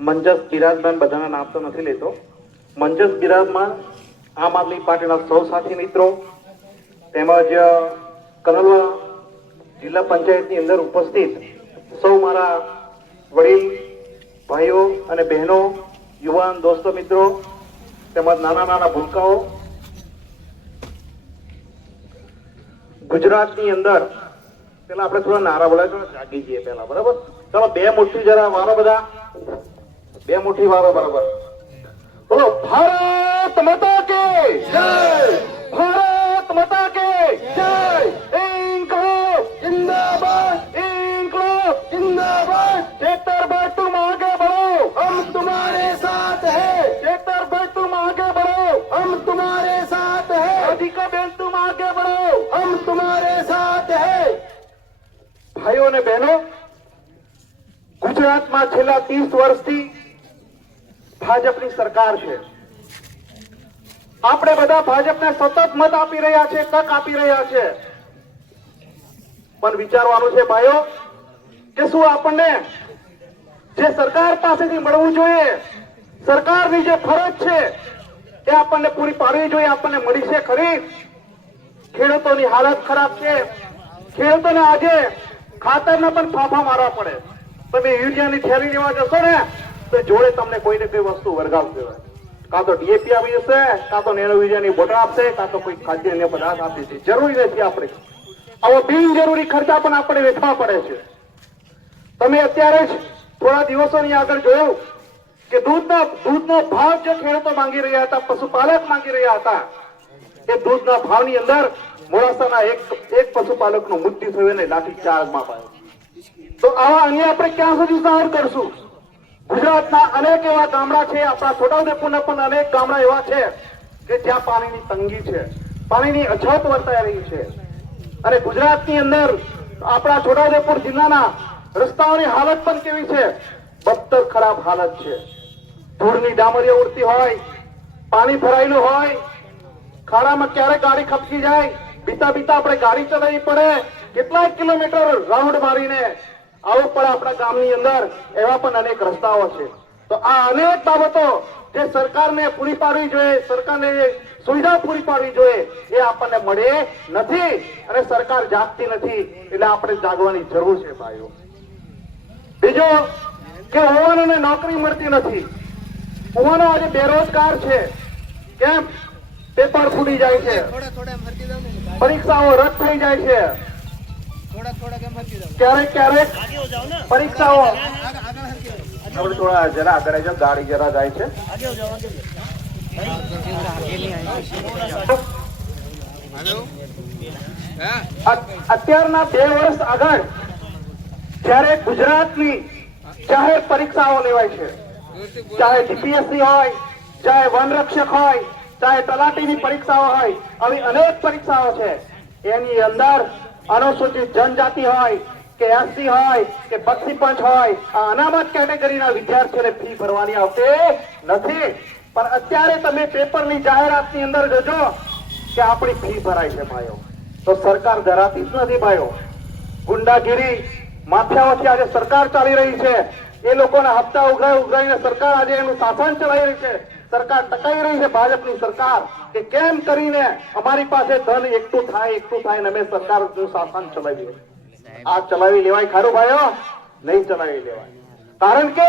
મંજસ બિરાજમાન બધાના નામ તો નથી લેતો. મંજસ બિરાજમાન આમ આદમી પાર્ટીના સૌ સાથી મિત્રો તેમજ કનોલવા જિલ્લા પંચાયતની અંદર ઉપસ્થિત સૌ મારા વડીલ ભાઈઓ અને બહેનો, યુવાન દોસ્તો મિત્રો તેમજ નાના નાના ભૂલકાઓ, ગુજરાતની અંદર પેલા આપણે થોડા નારા બોલાય જાગી જઈએ પેલા, બરાબર? ચાલો બે મુઠ્ઠી જરા વારો, બધા બે મુઠ્ઠી વારો, બરાબર? બોલો ભારત માતા કે જય, ભારત માતા કે જય, ઇન્કલાબ जिंदाबाद, इनकलाब जिंदाबाद। चेतरभाई तुम आगे बढ़ो, हम तुम्हारे साथ हैं। चेतरभाई तुम आगे बढ़ो, हम तुम्हारे साथ हैं। अधिका बेन तुम आगे बढ़ो, हम तुम्हारे साथ हैं। भाइयों ने बहनों, ગુજરાતમાં છેલ્લા 30 વર્ષથી ભાજપની સરકાર છે. આપણે બધા ભાજપને સતત મત આપી રહ્યા છે, તક આપી રહ્યા છે. પણ વિચારવાનું છે ભાઈઓ કે શું આપણને જે સરકાર પાસેથી મળવું જોઈએ, સરકારની જે ફરજ છે એ આપણને પૂરી પાડવી જોઈએ, આપણને મળી છે ખરી? ખેડૂતોની હાલત ખરાબ છે. ખેડૂતોને આજે ખાતરના પણ ફાંફા મારવા પડે. તમે યુરિયાની થેલી લેવા જશો ને તો જોડે તમને કોઈ ને કોઈ વસ્તુ વર્ગાવશે. કાં તો ડીએપી આવી જશે, કાં તો નેનો યુરિયાની બોટલ આપશે, કાં તો કોઈ ખાદ્ય પદાર્થ આપી છે. જરૂરી નથી આપણે આવો બિનજરૂરી ખર્ચા પણ આપણે વેઠવા પડે છે. તમે અત્યારે જ થોડા દિવસોની આગળ જોયું કે દૂધનો ભાવ જે ખેડૂતો માંગી રહ્યા હતા, પશુપાલક માંગી રહ્યા હતા, એ દૂધના ભાવની અંદર મોડાસાના એક પશુપાલકનું મૃત્યુ થયું અને લાઠીચાર્જમાં પાડ્યો. તો આવા અન્ય આપણે ક્યાં સુધી સહન કરશું? ગુજરાતના અનેક એવા ગામડા છે, આપણા છોટાઉદેપુરના પણ અનેક ગામડા એવા છે કે જ્યાં પાણીની તંગી છે, પાણીની અછત વર્તાઈ રહી છે. અને ગુજરાતની અંદર આપણા છોટાઉદેપુર જિલ્લાના રસ્તાઓની હાલત પણ કેવી છે? બદતર ખરાબ હાલત છે. ધૂળની ડામરીઓ ઉડતી હોય, પાણી ભરાયેલું હોય, ખાડામાં ક્યારેક ગાડી ખપકી જાય, બીતા બીતા આપણે ગાડી ચલાવવી પડે, કેટલાક કિલોમીટર રાઉન્ડ મારીને આવવું પડે આપણા ગામની અંદર. એવા પણ અનેક રસ્તાઓ છે. તો આ અનેક બાબતો જે સરકારને પૂરી પાડવી જોઈએ, સરકારને સુવિધા પૂરી પાડવી જોઈએ, એ આપણને મળે નથી અને સરકાર જાગતી નથી. એટલે આપણે જાગવાની જરૂર છે ભાઈઓ. બીજો કે યુવાનોને નોકરી મળતી નથી. યુવાનો આજે બેરોજગાર છે. કેમ? પેપર ફૂટી જાય છે, પરીક્ષાઓ રદ થઈ જાય છે, ક્યારેક ક્યારેક પરીક્ષાઓ થોડા જરા આગળ જાઓ, ગાડી જરા જાય છે. અત્યારના 2 વર્ષ આગળ જયારે ગુજરાતની જાહેર પરીક્ષાઓ લેવાય છે, ચાહે જીપીએસસી હોય, ચાહે વનરક્ષક હોય, ચાહે તલાટીની પરીક્ષાઓ હોય, આવી અનેક પરીક્ષાઓ છે. એની અંદર અનુસૂચિત જનજાતિ હોય કે એસસી હોય કે બક્ષી પંચ હોય, આ અનામત કેટેગરીના વિદ્યાર્થીઓને ફી ભરવાની આવતી નથી. પણ અત્યારે તમે પેપરની જાહેરાતની અંદર જોજો કે આપણી ફી ભરાય છે ભાઈઓ. તો સરકાર ધરાતી જ નથી ભાઈઓ. ગુંડાગીરી માફિયાઓથી આજે સરકાર ચાલી રહી છે. એ લોકોના હપ્તા ઉઘરાઈને સરકાર આજે એનું શાસન ચલાવી રહી છે. સરકાર ટકાઈ રહી છે ભાજપની સરકાર, કે કેમ કરીને અમારી પાસે ધન એકઠું થાય અને અમે સરકારનું શાસન ચલાવીએ. આ ચલાવી લેવાય ખરું ભાઈઓ? નહીં ચલાવી લેવાય. કારણ કે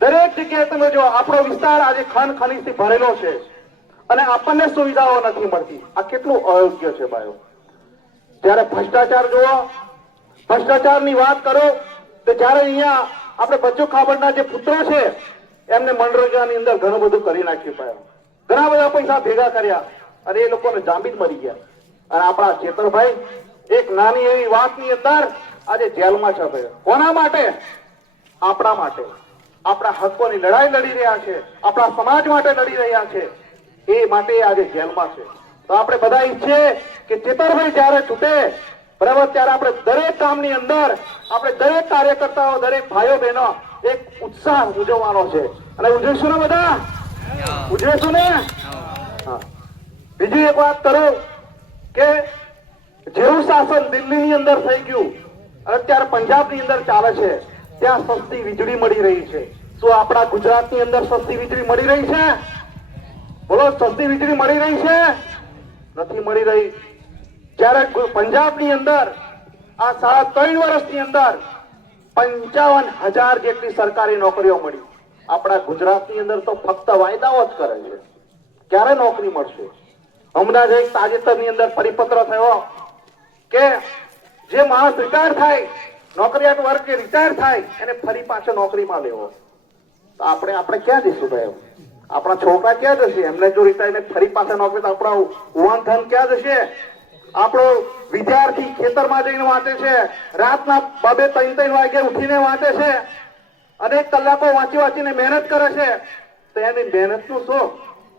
દરેક જગ્યાએ તમે જો આપણો વિસ્તાર આજે ખનીજથી ભરેલો છે અને આપણને સુવિધાઓ નથી મળતી. આ કેટલું અયોગ્ય છે ભાઈઓ. જયારે ભ્રષ્ટાચાર જુઓ, ભ્રષ્ટાચારની વાત કરો તો જયારે અહીંયા આપણે બચ્ચુ ખાબડના જે પુત્રો છે એમને મનરેગાની અંદર ઘણું બધું કરી નાખ્યું ભાઈઓ. ઘણા બધા પૈસા ભેગા કર્યા અને એ લોકોને જામીન મળી ગયા. અને આપણા ચેતરભાઈ એક નાની એવી વાતની અંદર આજે જેલમાં છે ભાઈ. કોના માટે? આપણા માટે. આપણા હકોની લડાઈ લડી રહ્યા છે, આપણા સમાજ માટે લડી રહ્યા છે, એ માટે આજે જેલમાં છે. તો આપણે બધા ઈચ્છીએ કે ચેતરભાઈ જયારે છૂટે બરાબર ત્યારે આપણે દરેક ગામની અંદર આપણે દરેક કાર્યકર્તાઓ, દરેક ભાઈઓ બહેનો એક ઉત્સાહ ઉજવવાનો છે. અને ઉજવીશું ને બધા? ઉજવીશું ને? હા. બીજી એક વાત કરું કે જેવું શાસન દિલ્હીની અંદર થઈ ગયું, અત્યારે પંજાબની અંદર ચાલે છે, ત્યાં સસ્તી વીજળી મળી રહી છે, શું આપણા ગુજરાતની અંદર સસ્તી વીજળી મળી રહી છે? બોલો, સસ્તી વીજળી મળી રહી છે? નથી મળી રહી. જ્યારે પંજાબની અંદર આ 3.5 વર્ષની અંદર 55,000 જેટલી સરકારી નોકરીઓ મળી. આપણા ગુજરાતની અંદર તો ફક્ત વાયદાઓ જ કરે છે. ક્યારે નોકરી મળશે? હમણાં જ એક તાજેતરની અંદર પરિપત્ર થયો કે જે માણસ રિટાયર થાય, નોકરિયાત વર્ગ રિટાયર થાય, એને ફરી પાછો નોકરીમાં લેવો. તો આપણે ક્યાં જઈશું ભાઈ? આપણા છોકરા ક્યાં જશે? એમને જો રિટાયર ફરી પાછા નોકરી, તો આપણા યુવાન ધન ક્યાં જશે? આપણો વિદ્યાર્થી ખેતરમાં જઈને વાંચે છે, રાતના 2-3 વાગે ઉઠીને વાંચે છે, અનેક કલાકો વાંચીને મહેનત કરે છે. તો એની મહેનતનું શું?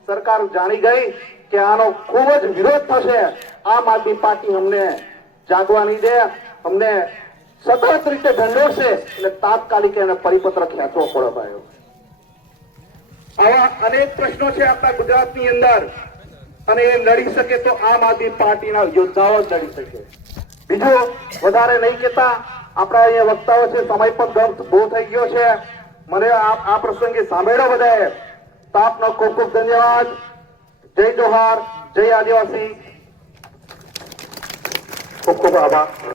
સરકાર જાણી ગઈ કે આનો ખૂબ જ વિરોધ થશે. આમ આદમી પાર્ટી અમને જાગવા નહીં દે, અમને સતત રીતે ઢંઢોળશે. એટલે તાત્કાલિક એને પરિપત્ર ખેંચવો પડે ભાઈઓ. આવા અનેક પ્રશ્નો છે આપણા ગુજરાતની અંદર, અને એ લડી શકે તો આમ આદમી પાર્ટીના યોદ્ધાઓ જ લડી શકે. બીજું વધારે નહીં કહેતા, આપણા અહીંયા વક્તાઓ છે, સમય પણ બહુ થઈ ગયો છે. મને આ પ્રસંગે સાંભળ્યો બધાએ. તો આપનો ખૂબ ખૂબ ધન્યવાદ. જય જોહાર, જય આદિવાસી. ખૂબ ખૂબ આભાર.